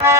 क्या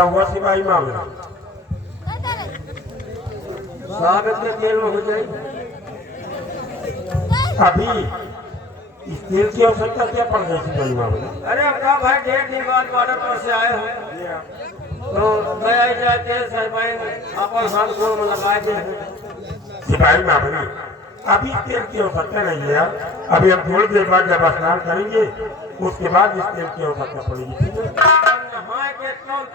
हुआ सिपाही मामला? स्वागत के तेल में हो जाएगी। अभी इस तेल की आवश्यकता क्या पड़ गई सिपाही मामला? अरे अपना भाई 1.5 दिन बाद बॉर्डर पर से आए हैं तो मैं आई जाते सिपाही अपन हाथ को लगाए थे। सिपाही मामला अभी तेल की आवश्यकता नहीं है यार। अभी हम थोड़ी देर बाद जब स्नान करेंगे उसके बाद इस तेल की आवश्यकता पड़ेगी। ठीक है?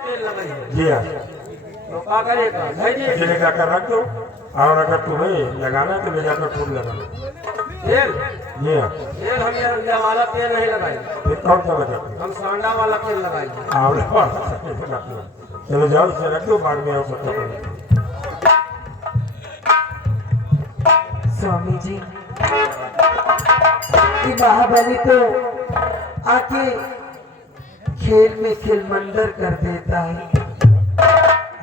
तेल लगाई जी हाँ, तो क्या करेगा इसे लेकर कर रख दो और अगर तुम्हें लगाना है तो ले जाकर खुद लगाना। तेल? जी हाँ। तेल हम ये वाला तेल नहीं लगाएंगे। फिर कौन सा लगाएंगे? हम सांडा वाला तेल लगाएंगे। आंवला वाला। चलो जाओ इसे रख दो, बाद में आवश्यकता पड़ेगी। स्वामी जी ये महाबली तो आके खेल में खिलमंदर कर देता है।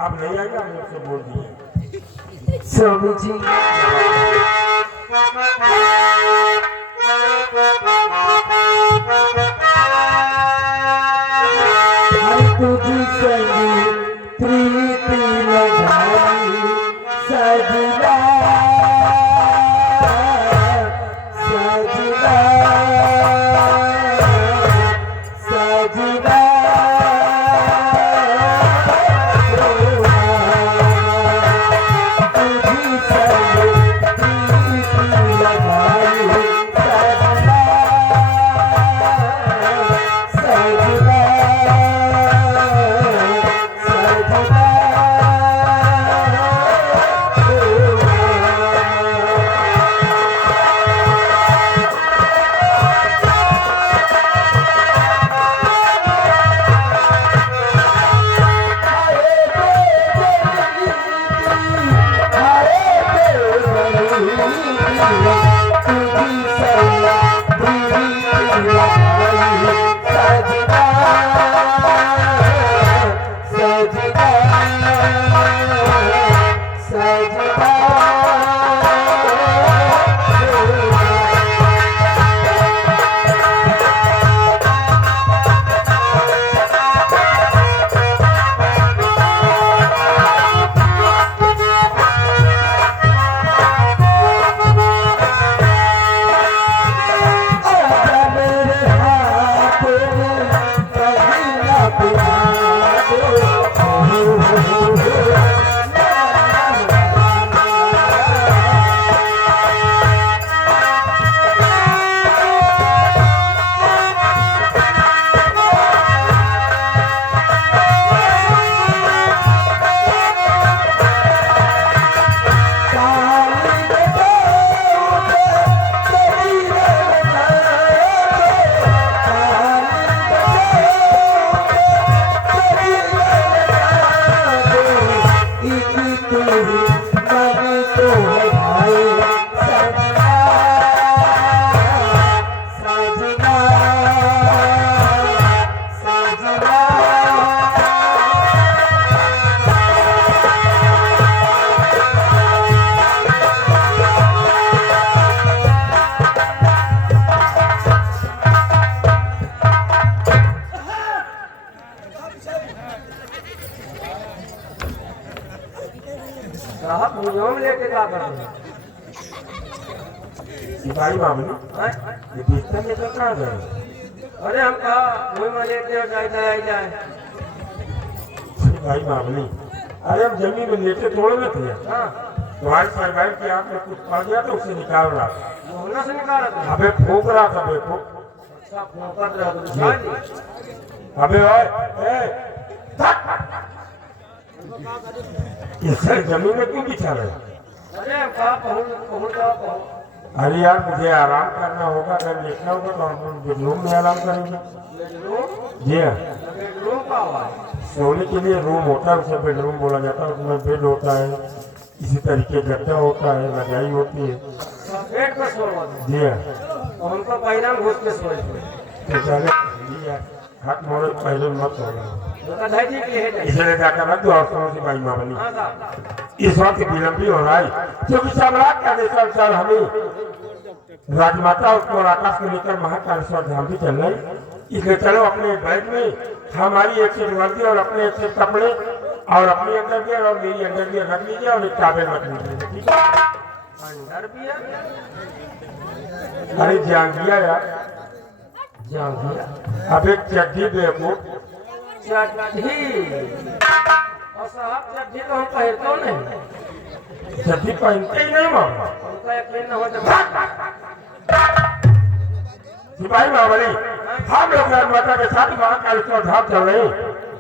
आप नहीं आएगा, हम उससे बोल दिए। स्वामी जी हम तुझी संगी प्रीति लगाई सजना सजना सजना सजना साहब मुझे लेके क्या कर रहे सिपाही मामले हैं? ये बिस्तर लेकर कहाँ गए? अरे हम कहा मुझे में लेके जाए जाए। सिपाही मामले अरे हम जमीन में लेटे थोड़े ना थे। हाँ तुम्हारी सरकार की आंख में कुछ पड़ गया तो उसे निकाल रहा था। मोहना से निकाला था। अबे फूक रहा था देखो। अच्छा फोकट रहा तो निकाल ली। अबे ओए इससे जमीन में क्यों बिछा रहे? अरे हम कहा पहुँच जाओ। अरे यार मुझे आराम करना होगा, अगर लेटना होगा तो हम बेडरूम में आराम करेंगे। जी हाँ, बेडरूम का आवाज सोने के लिए रूम होता है, उसे बेडरूम बोला जाता है। उसमें बेड होता है, इसी तरीके गद्दा होता है, रजाई होती है। बेड पर सो रहा था जी हाँ, और उनको पहिना में घुस के सोए थे। तो चले जी हाँ, हाथ मोड़े पहले मत होगा, ढाई के लिए है इसलिए जाकर रख दो। और सिपाही मामली हाँ साहब इस वक्त विलंब भी हो रहा है, क्योंकि सम्राट का देशानुसार हमें राजमाता और आकाश को लेकर महाकालेश्वर धाम भी चल रहे। इसलिए चलो अपने बैग में हमारी एक सेट वर्दी और अपने एक सेट कपड़े और अपनी अंडरवियर और मेरी अंडरवियर रख लीजिए और एक काबिल रख लीजिए, ठीक है? अंदर भी है। अरे जांगिया यार, जाओ अब एक चड्डी देखो। चड्ढी और साहब चड्ढी तो हम पहनते नहीं। चड्डी पहनते ही नहीं मामा। उनका यकीन न हो जब सिपाही मामली हम लोग राजमाता के साथ महाकालेश्वर धाम चल रहे हैं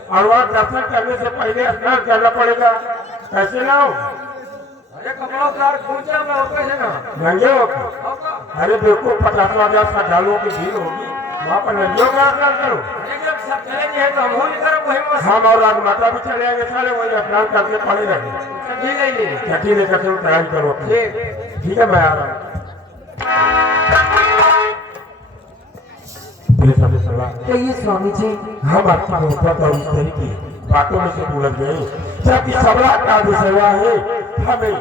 और वहाँ दर्शन करने से पहले स्नान करना पड़ेगा, ऐसे ना हो अरे कपड़ा उतार पूछे में होकर है ना नंगे हो। होगा। अरे देखो 50,000 श्रद्धालुओं की भीड़ होगी, वहाँ पर नंगे होकर स्नान करो। अरे जब सब चले जाए तो हम हो नहीं करो वही मस्त हम और राजमाता भी चले आएंगे, सारे वही स्नान करके पड़े रहेंगे। चड्ढी ले ली। चट्टी लेकर चलो, तैयारी करो अपनी। ठीक ठीक है, मैं आ रहा हूँ। ये सब सलाह कहिए स्वामी जी। हम आपकी मोहब्बत और इस तरह की बातों में से भूल गए। जबकि सम्राट का आदेश हुआ है, हमें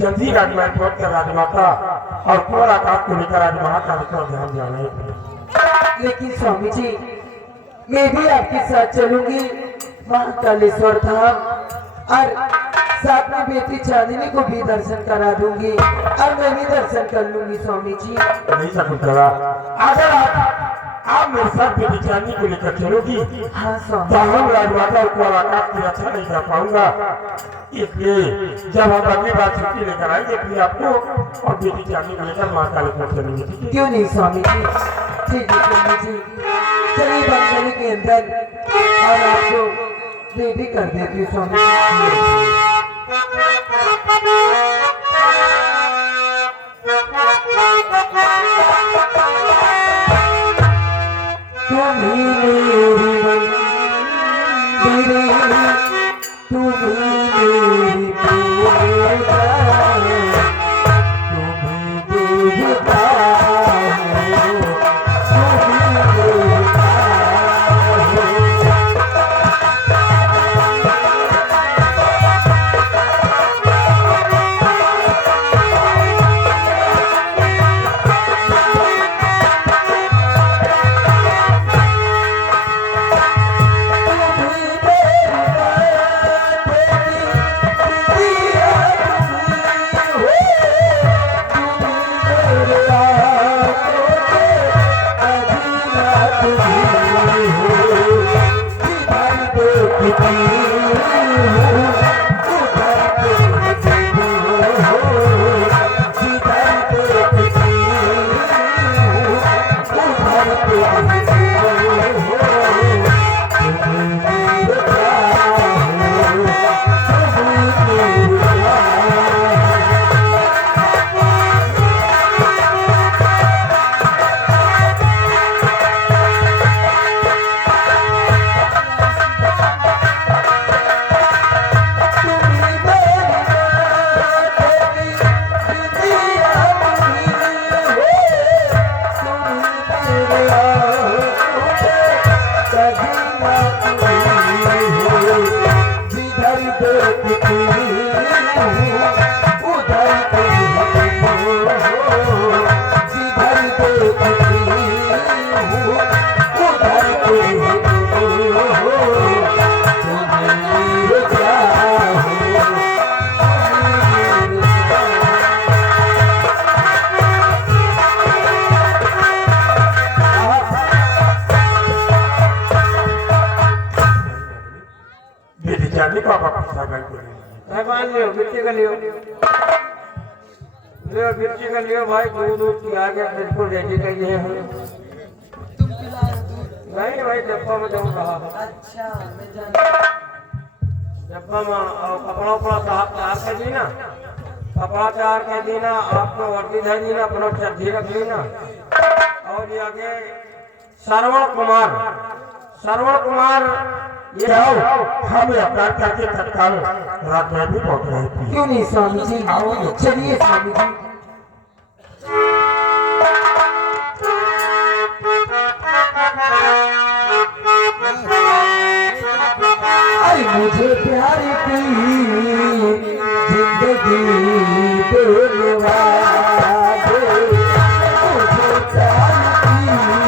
जल्दी राजमहल पहुंचकर राजमाता और कुंवर आकाश को लेकर आज महाकालेश्वर धाम जाना है। लेकिन स्वामी जी मैं भी आपके साथ चलूंगी महाकालेश्वर धाम और साथ में बेटी चांदनी को भी दर्शन करा दूंगी और मैं भी दर्शन कर लूंगी स्वामी जी। नहीं शकुंतला, अगर आप मेरे साथ बेटी चांदनी को लेकर चलोगी हाँ स्वामी। तो हम राजमाता और कुंवर आकाश की रक्षा नहीं कर पाऊंगा। इसलिए जब हम अगली बार छुट्टी लेकर आएंगे फिर आपको और बेटी चांदनी को लेकर महाकालेश्वर चलेंगे, ठीक है? क्यों नहीं स्वामी जी, ठीक है स्वामी जी। चलिए बंगले के अंदर और आपको रेडी कर देती हूँ स्वामी जी। तुम्ही मेरी मंदिर, तुम्ही मेरी पूजा, तुम्ही देवता हो, तुम्ही देवता हो। चांदी को आप अपना गाय को मेहमान लियो मिट्टी का लियो मिट्टी का लियो भाई दूध की आगे बिल्कुल रेडी करिए हम नहीं भाई डब्बा में जाऊँ कहा अच्छा डब्बा में कपड़ा उपड़ा साहब तैयार कर दी ना कपड़ा तैयार कर दी ना आपको वर्दी धर दी ना अपना चड्ढी रख ली ना और ये आगे श्रवण कुमार ये जाओ हम अपराध करके तत्काल रात में भी पहुंच रहे थे क्यों नहीं स्वामी जी चलिए स्वामी जी अरे मुझे प्यार की जिंदगी देने वाले मुझे प्यार की जिंदगी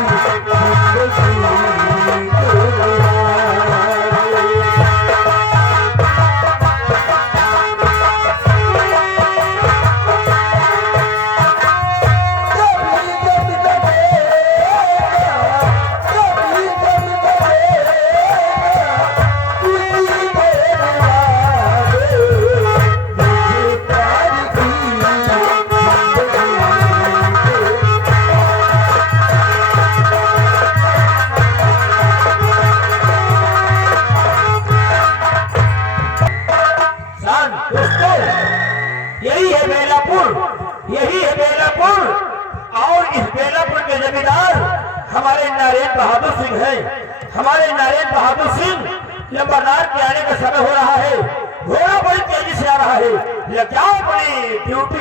देने वाले यही है बेलापुर और इस बेलापुर के जमींदार हमारे नारायण बहादुर सिंह हैं। हमारे नारायण बहादुर सिंह लंबरदार के आने का समय हो रहा है। घोड़ा बड़ी तेजी से आ रहा है। लग जाओ अपनी ड्यूटी।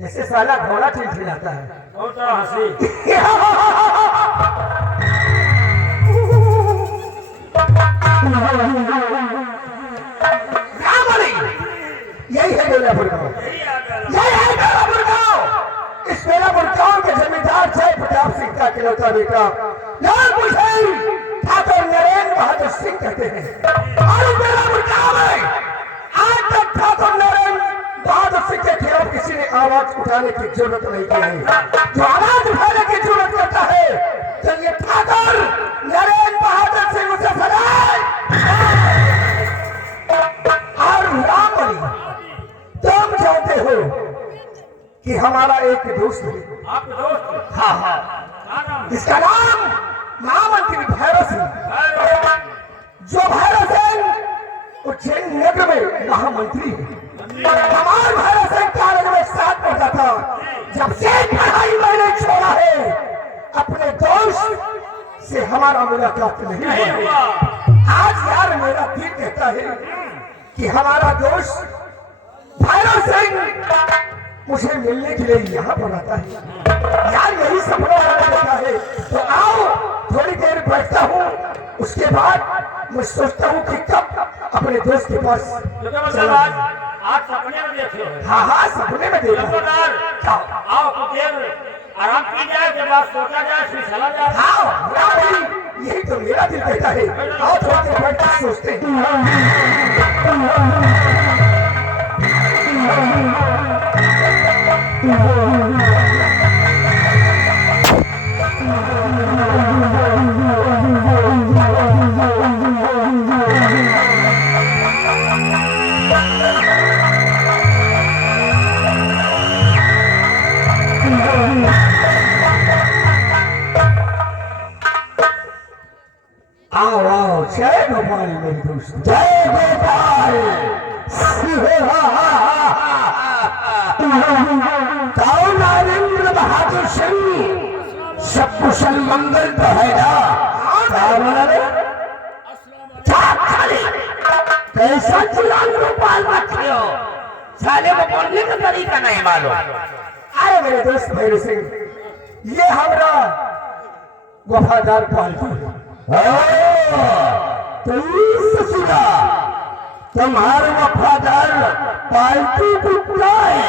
जैसे साला घोड़ा चिलचिलाता है बहुत सारा हंसी यही है बेलापुर गाँव। यही है बेलापुर गाँव। इस बेलापुर गाँव के जमींदार जय प्रताप सिंह का इकलौता बेटा लाल मुझे ठाकुर नरेंद्र बहादुर सिंह कहते हैं। और बेलापुर गाँव में आज तक ठाकुर नरेंद्र बहादुर सिंह के खिलाफ किसी ने आवाज उठाने की जरूरत नहीं की है। जो आवाज उठाने की जरूरत करता है चलिए ठाकुर नरेंद्र बहादुर सिंह उसे सलाम। और रामबली तुम जानते हो कि हमारा एक दोस्त है। आपके दोस्त हाँ हाँ इसका नाम महामंत्री भैरव सिंह। जो भैरव सिंह उज्जैन नगर में महामंत्री है। हमारे भैरव सिंह का था, जब से पढ़ाई मैंने छोड़ा है अपने दोस्त से हमारा मुलाकात नहीं हुआ। आज यार मेरा दिल कहता है कि हमारा दोस्त भैरव सिंह मुझे मिलने के लिए यहाँ पर आता है। यार यही सपना मैंने देखा है, तो आओ थोड़ी देर बैठता हूँ, उसके बाद मैं सोचता हूँ कि कब अपने दोस्त के पास चला। आज सपने में देखे हैं। हाँ हाँ सपने में देखा। जबरदार। आओ कुछ देर आराम की जाए, के बाद सोचा जाए, फिर चला जाए। हाँ हाँ भाई, यही तो मेरा दिल कहता है। आओ थोड़ी देर बैठ कर सोचते हैं। आओ आओ, जय गोपाल मेरे दोस्त, जय गोपाल। कौन नरेंद्र बहादुर सिंह, सब कुशल मंगल तो है ना? कैसा चिल्लान गोपाल बच्चे हो, साले को बोलने का तरीका नहीं मालूम। अरे मेरे दोस्त भैरव सिंह, ये हमारा वफादार पालतू है। ससुरा तुम्हारा वफादार पालतू कुत्ता है।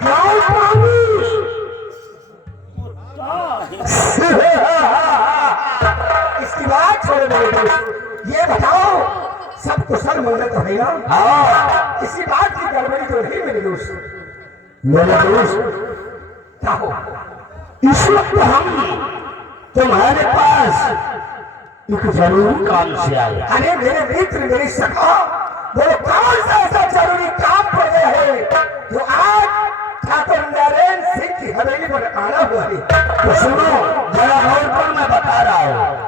क्यों पानी? इसकी बात छोड़ो मेरे दोस्त, ये बताओ सब कुशल मंगल तो है ना? हाँ, किसी बात की गड़बड़ी तो नहीं मेरे दोस्त? मेरे दोस्त क्या हो, इस वक्त हम तुम्हारे पास एक जरूरी काम से आए। अरे मेरे मित्र, मेरी सखा, बोलो कौन सा ऐसा जरूरी काम पड़ गया है जो आज ठाकुर नरेंद्र सिंह की हवेली पर आना हुआ है? तो सुनो जरा गौर कर, मैं बता रहा हूँ।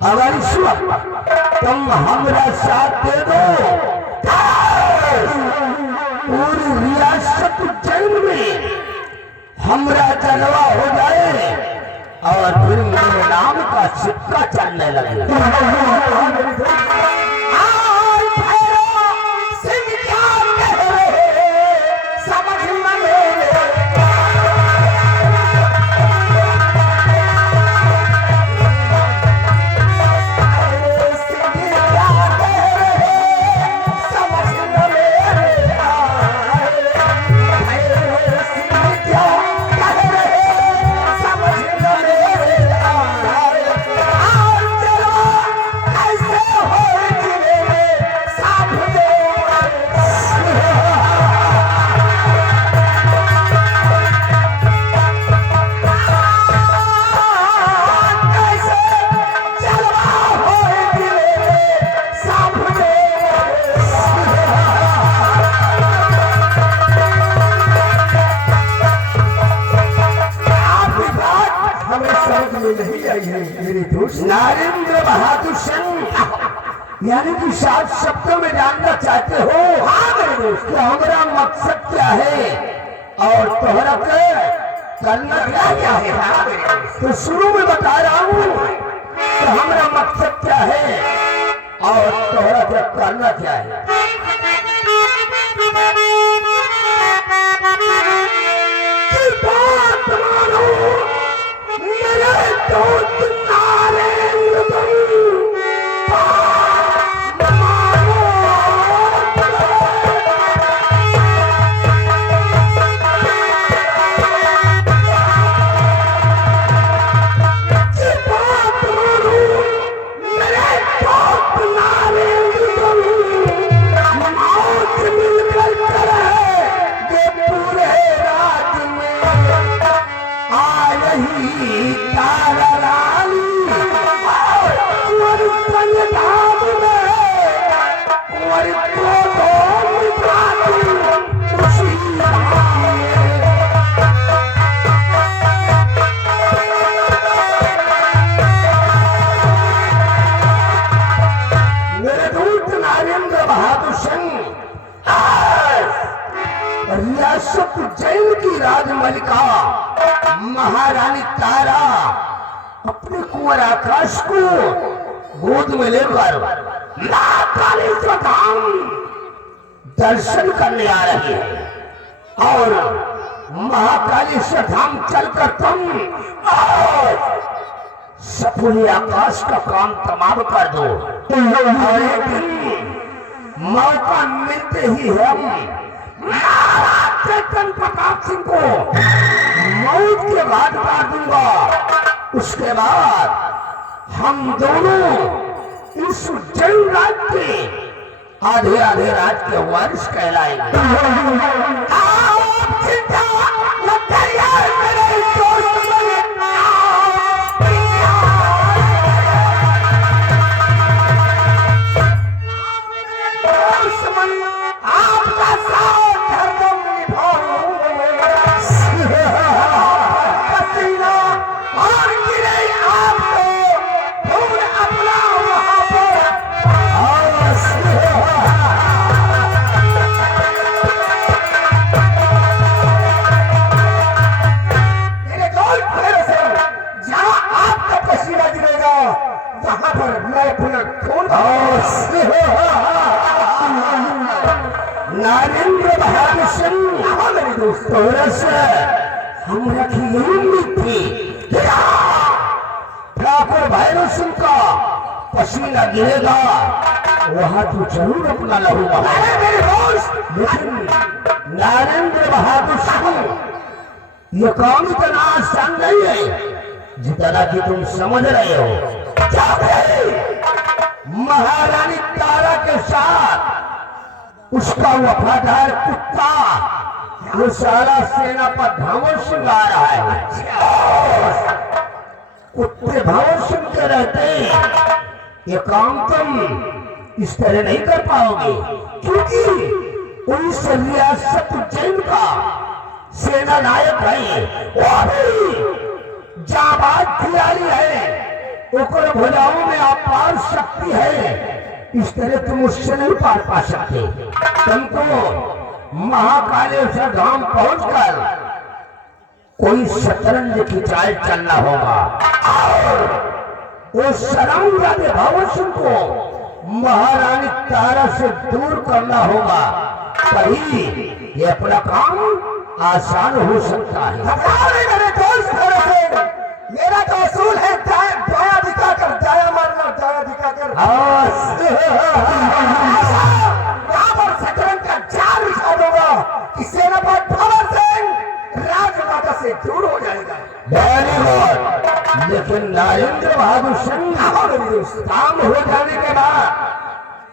अगर इस वक्त तुम हमारा साथ दे दो, पूरी रियासत जंग में हमारा जलवा हो जाए और फिर मेरे नाम का सिक्का चलने लगे। नहीं आई है मेरे दोस्त नरेंद्र बहादुर सिंह, यानी कि साफ शब्दों में जानना चाहते हो? हाँ मेरे दोस्त, हमारा मकसद क्या है और तोहरा करना क्या है? हाँ मेरे दोस्त, तो शुरू में बता रहा हूँ। हमारा मकसद क्या है और तोहरा क्या करना क्या है। की बात मानो मेरे दोस्त नारेंद्र तुम रियासत जैन की राजमलिका महारानी तारा अपने कुंवर आकाश को गोद में लेकर महाकालेश्वर धाम दर्शन करने आ रही है और महाकालेश्वर धाम चलकर तुम सपूरी आकाश का काम तमाम कर दो और एक दिन मौका मिलते ही हम महाराज चेतन प्रताप सिंह को मौत के बाद मार दूंगा। उसके बाद हम दोनों इस उज्जैन राज्य के आधे आधे राज के वारिस कहलाएंगे। आपका साथ हरदम पसीना और गिरे आपको खून अपना वहां पर मेरे गोल पैरों से जहां आपका पसीना गिरेगा वहां पर मैं अपना खून नारेंद्र बहादुर सिंह मेरे दोस्तों हम रखी यही उम्मीद थी ठाकुर भैरव सिंह का पसीना गिरेगा वहां तो जरूर अपना लहू बहाएगा मेरे दोस्त। लेकिन नारेंद्र बहादुर सिंह ये काम इतना आसान नहीं है जितना कि तुम समझ रहे हो। महारानी तारा के साथ उसका वफादार कुत्ता वो सारा सेना पर भंवर सिंह आ रहा है। कुत्ते भंवर सिंह के रहते ये काम तुम इस तरह नहीं कर पाओगे क्योंकि उस रियासत उज्जैन का सेना नायक है वो अभी जाबाज खिलाड़ी है ओकर भुजाओं में अपार शक्ति है। इस तरह तुम उससे नहीं पार पा सकते। तुमको महाकालेश्वर धाम पहुंचकर कोई शतरंज की चाल चलना होगा और वो शरम राजे भंवर सिंह को महारानी तारा से दूर करना होगा तभी ये अपना काम आसान हो सकता है। मेरे दोस्त मेरा तो असूल है दया दिखाकर दया मारना दया दिखाकर और शतरंज का जाल बिछा दूंगा कि सेनापति भंवर सिंह राजमाता से दूर हो जाएगा। लेकिन नारेंद्र बहादुर सिंह काम हो जाने के बाद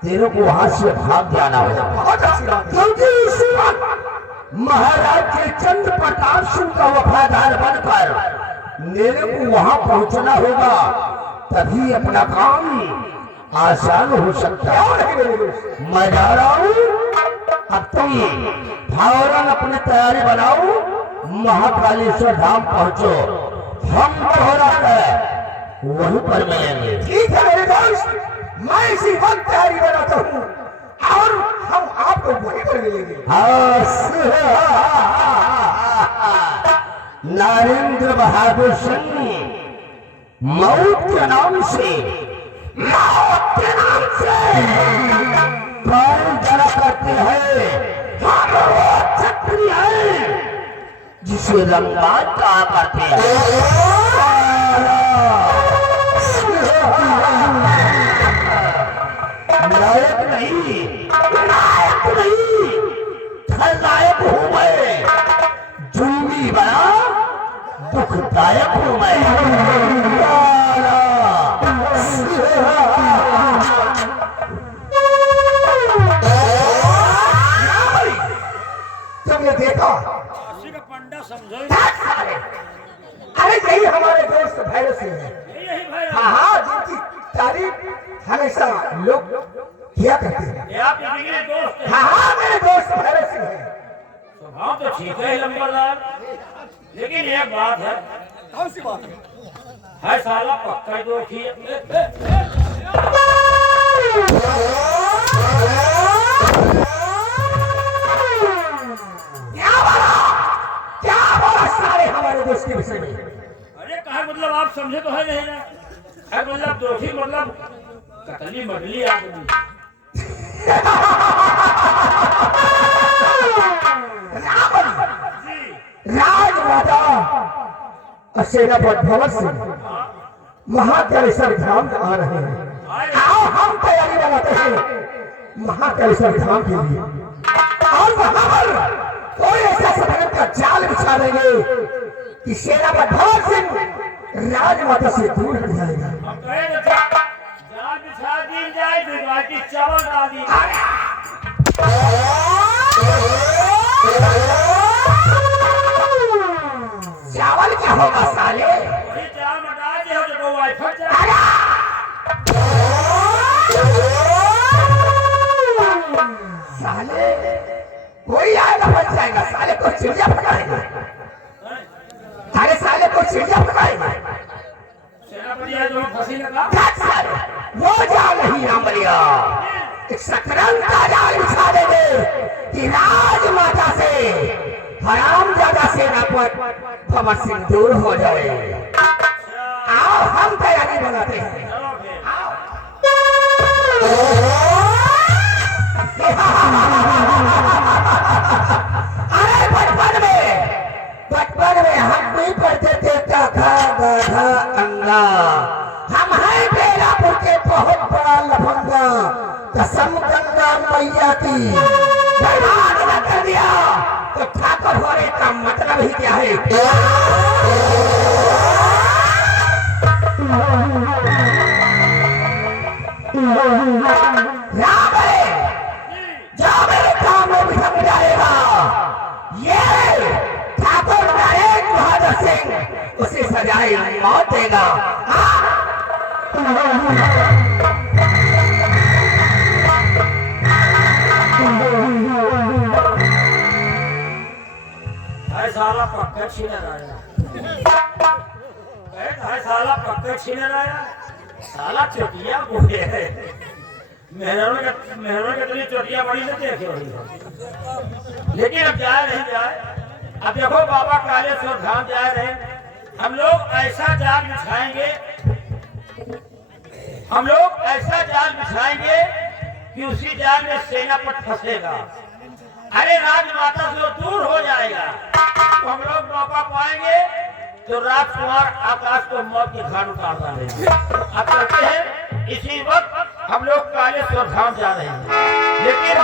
तेरे को वहां से भाग जाना होगा। बहुत अच्छी बात क्योंकि इस वक्त महाराज के चंद्र प्रताप सिंह का वफादार बनकर मेरे को वहां पहुंचना होगा तभी अपना काम आसान हो सकता है। मैं जा रहा हूं अब तुम फौरन अपनी तैयारी बनाओ महाकालेश्वर धाम पहुंचो हम तोहरा वहीं पर मिलेंगे। ठीक है मेरे दोस्त मैं इसी वक्त तैयारी बनाता हूँ और हम आपको वहीं पर मिलेंगे। नारेंद्र बहादुर सिंह मौत के नाम से प्राण जला करते हैं। हम वो क्षत्रिय हैं जिसे रंगबाज कहा करते हैं। नायक नहीं, नायक नहीं, खलनायक हूँ मैं। जुल्मी बना दुखदायक हूँ मैं। तुमने देखा पंडा समझो। अरे यही हमारे दोस्त भैरव सिंह है। हाँ हाँ, जिनकी तारीफ हमेशा लोग किया करते हैं। आप मेरे दोस्त हैं। हाँ हाँ, मेरे दोस्त भैरव सिंह है। स्वभाव तो ठीक है लंबरदार, लेकिन एक बात है। कौन सी बात है साला पक्का दोषी है। क्या बोला सारे हमारे दोस्त के विषय में? अरे कहा मतलब आप समझे तो है नहीं ना। है मतलब दोषी मतलब कतली मगली आदमी। राजमाता सेनापति भगत सिंह महाकालेश्वर धाम आ रहे हैं। आओ हम तैयारी बनाते हैं महाकालेश्वर धाम के लिए। और वहां पर कोई ऐसा सदन का जाल बिछा देंगे कि सेनापति भगत सिंह राजमाता से दूर हट जाएगा। हम कहेंगे जाल बिछा दी जाए, भिजवाती चावल डाल दी। चावल क्या होगा साले? वही चावल में डाल दिया हो तो वाईफाई चला। साले कोई आएगा बच जाएगा। साले को चिड़िया पकाएगा। अरे साले को चिड़िया पकाएगा। सेनापति है जो फंसी लगा। वो जाल नहीं रामबलिया, एक शतरंज का जाल बिछा देंगे कि राजमाता से हरामजादा सेनापति भगत सिंह दूर हो जाए। आओ हम तैयारी बनाते हैं। चलो फिर। अरे बचपन में हम भी पढ़ते थे काका गाधा अंगा। हम हैं बेलापुर के बहुत बड़ा लफंगा। कसम गंगा मैया की बर्बाद न कर दिया तो ठाकुर होने का मतलब ही क्या है? राम जो मेरे काम में बिठक जाएगा, ये ठाकुर नरेंद्र बहादुर सिंह उसे सजाए मौत देगा। साला पक्का छीनर आया। साला पक्का छीनर आया। साला चोटिया बुढ़े है। मेहरों के तली चोटिया बड़ी न देखे रही। लेकिन अब जाए नहीं जाए। अब देखो बाबा कालेश्वर धाम जा रहे हैं। हम लोग ऐसा जाल बिछाएंगे, हम लोग ऐसा जाल बिछाएंगे कि उसी जाल में सेनापति फंसेगा। अरे राजमाता से वो दूर हो जाएगा तो हम लोग मौका पाएंगे तो राजकुमार आकाश को मौत की घाट उतार डालेंगे। अब कहते हैं इसी वक्त हम लोग कालेश्वर धाम जा रहे हैं, लेकिन